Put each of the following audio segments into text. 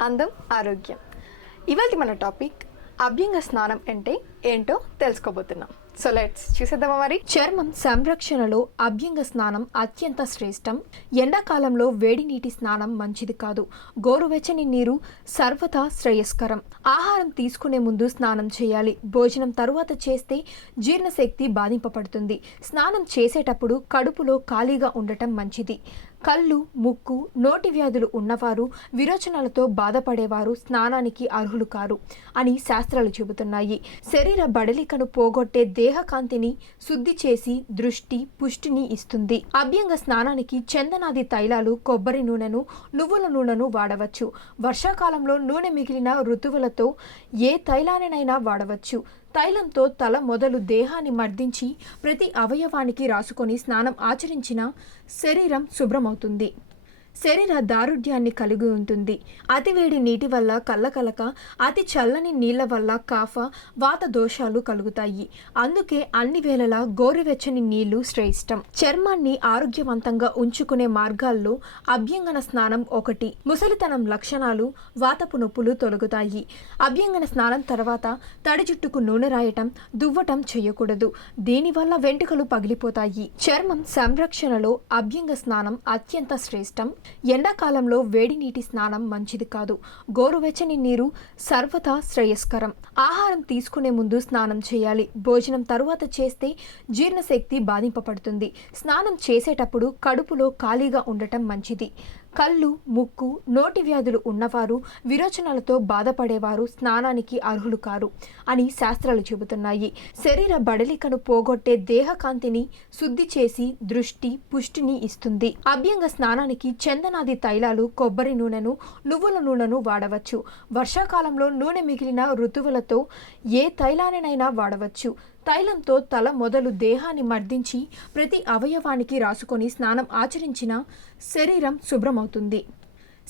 అందం ఆరోగ్యం. ఇవాళ మన టాపిక్ అభ్యంగ స్నానం అంటే ఏంటో తెలుసుకోబోతున్నాం. సో లెట్స్ చూసేద్దామా మరి. చర్మం సంరక్షణలో అభ్యంగ స్నానం అత్యంత శ్రేష్టం. ఎండాకాలంలో వేడి నీటి స్నానం మంచిది కాదు. గోరువెచ్చని నీరు సర్వదా శ్రేయస్కరం. ఆహారం తీసుకునే ముందు స్నానం చేయాలి. భోజనం తరువాత చేస్తే జీర్ణశక్తి బాధింపబడుతుంది. స్నానం చేసేటప్పుడు కడుపులో ఖాళీగా ఉండటం మంచిది. కళ్ళు, ముక్కు, నోటి వ్యాధులు ఉన్నవారు, విరోచనాలతో బాధపడేవారు స్నానానికి అర్హులు కారు అని శాస్త్రాలు చెబుతున్నాయి. శరీర బడలికను పోగొట్టే దేహకాంతిని శుద్ధి చేసి దృష్టి, పుష్టిని ఇస్తుంది. అభ్యంగ స్నానానికి చందనాది తైలాలు, కొబ్బరి నూనెను, నువ్వుల నూనెను వాడవచ్చు. వర్షాకాలంలో నూనె మిగిలిన ఋతువులతో ఏ తైలానైనా వాడవచ్చు. తైలంతో తల మొదలు దేహాన్ని మర్దించి ప్రతి అవయవానికి రాసుకొని స్నానం ఆచరించిన శరీరం శుభ్రమవుతుంది. శరీర దారుఢ్యాన్ని కలిగి ఉంటుంది. అతివేడి నీటి వల్ల కళ్ళకలక, అతి చల్లని నీళ్ల వల్ల కాఫ, వాత దోషాలు కలుగుతాయి. అందుకే అన్ని వేళలా గోరువెచ్చని నీళ్లు శ్రేష్టం. చర్మాన్ని ఆరోగ్యవంతంగా ఉంచుకునే మార్గాల్లో అభ్యంగన స్నానం ఒకటి. ముసలితనం లక్షణాలు, వాతపు నొప్పులు తొలగుతాయి. అభ్యంగన స్నానం తర్వాత తడి జుట్టుకు నూనె రాయటం, దువ్వటం చేయకూడదు. దీనివల్ల వెంట్రుకలు పగిలిపోతాయి. చర్మం సంరక్షణలో అభ్యంగ స్నానం అత్యంత శ్రేష్టం. ఎండాకాలంలో వేడి నీటి స్నానం మంచిది కాదు. గోరువెచ్చని నీరు సర్వదా శ్రేయస్కరం. ఆహారం తీసుకునే ముందు స్నానం చేయాలి. భోజనం తరువాత చేస్తే జీర్ణశక్తి బాధింపబడుతుంది. స్నానం చేసేటప్పుడు కడుపులో ఖాళీగా ఉండటం మంచిది. కళ్ళు, ముక్కు, నోటి వ్యాధులు ఉన్నవారు, విరోచనాలతో బాధపడేవారు స్నానానికి అర్హులు కారు అని శాస్త్రాలు చెబుతున్నాయి. శరీర బడలికను పోగొట్టే దేహకాంతిని శుద్ధి చేసి దృష్టి, పుష్టిని ఇస్తుంది. అభ్యంగ స్నానానికి చందనాది తైలాలు, కొబ్బరి నూనెను, నువ్వుల నూనెను వాడవచ్చు. వర్షాకాలంలో నూనె మిగిలిన ఋతువులతో ఏ తైలానైనా వాడవచ్చు. తైలంతో తల మొదలు దేహాన్ని మర్దించి ప్రతి అవయవానికి రాసుకొని స్నానం ఆచరించిన శరీరం శుభ్రమవుతుంది.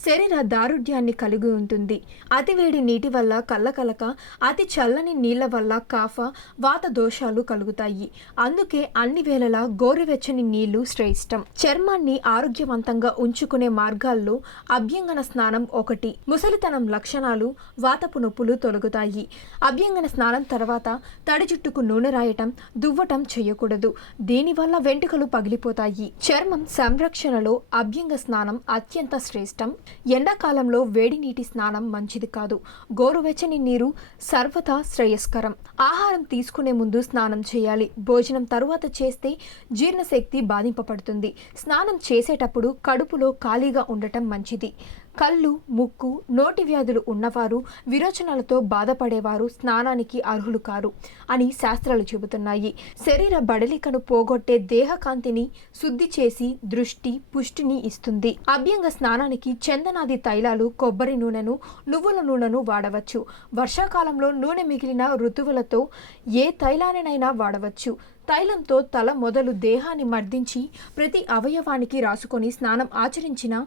శరీర దారుఢ్యాన్ని కలిగి ఉంటుంది. అతివేడి నీటి వల్ల కళ్ళకలక, అతి చల్లని నీళ్ల వల్ల కాఫ, వాత దోషాలు కలుగుతాయి. అందుకే అన్ని వేళలా గోరువెచ్చని నీళ్లు శ్రేష్టం. చర్మాన్ని ఆరోగ్యవంతంగా ఉంచుకునే మార్గాల్లో అభ్యంగన స్నానం ఒకటి. ముసలితనం లక్షణాలు, వాతపు నొప్పులు తొలగుతాయి. అభ్యంగన స్నానం తర్వాత తడి జుట్టుకు నూనె రాయటం, దువ్వటం చేయకూడదు. దీనివల్ల వెంట్రుకలు పగిలిపోతాయి. చర్మం సంరక్షణలో అభ్యంగ స్నానం అత్యంత శ్రేష్టం. ఎండాకాలంలో వేడి నీటి స్నానం మంచిది కాదు. గోరువెచ్చని నీరు సర్వదా శ్రేయస్కరం. ఆహారం తీసుకునే ముందు స్నానం చేయాలి. భోజనం తరువాత చేస్తే జీర్ణశక్తి బాధింపబడుతుంది. స్నానం చేసేటప్పుడు కడుపులో ఖాళీగా ఉండటం మంచిది. కళ్ళు, ముక్కు, నోటి వ్యాధులు ఉన్నవారు, విరోచనాలతో బాధపడేవారు స్నానానికి అర్హులు కారు అని శాస్త్రాలు చెబుతున్నాయి. శరీర బడలికను పోగొట్టే దేహకాంతిని శుద్ధి చేసి దృష్టి, పుష్టిని ఇస్తుంది. అభ్యంగ స్నానానికి చందనాది తైలాలు, కొబ్బరి నూనెను, నువ్వుల నూనెను వాడవచ్చు. వర్షాకాలంలో నూనె మిగిలిన ఋతువులతో ఏ తైలానైనా వాడవచ్చు. తైలంతో తల మొదలు దేహాన్ని మర్దించి ప్రతి అవయవానికి రాసుకొని స్నానం ఆచరించిన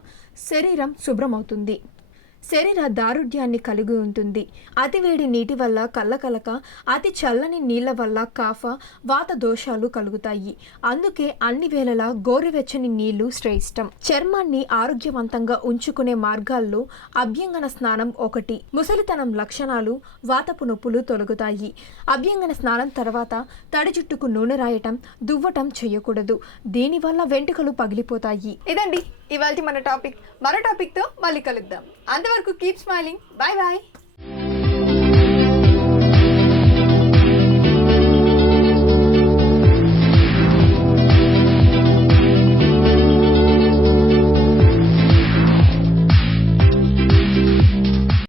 శరీరం శుభ్రమవుతుంది. శరీర దారుఢ్యాన్ని కలిగి ఉంటుంది. అతివేడి నీటి వల్ల కళ్ళకలక, అతి చల్లని నీళ్ల వల్ల కాఫ, వాత దోషాలు కలుగుతాయి. అందుకే అన్ని వేళలా గోరువెచ్చని నీళ్లు శ్రేష్టం. చర్మాన్ని ఆరోగ్యవంతంగా ఉంచుకునే మార్గాల్లో అభ్యంగన స్నానం ఒకటి. ముసలితనం లక్షణాలు, వాతపు నొప్పులు తొలగుతాయి. అభ్యంగన స్నానం తర్వాత తడి జుట్టుకు నూనె రాయటం, దువ్వటం చేయకూడదు. దీనివల్ల వెంట్రుకలు పగిలిపోతాయి. ఇదండి ఇవాల్టి మన టాపిక్. మరో టాపిక్తో మళ్ళీ కలుద్దాం. అంతవరకు కీప్ స్మైలింగ్. Bye bye.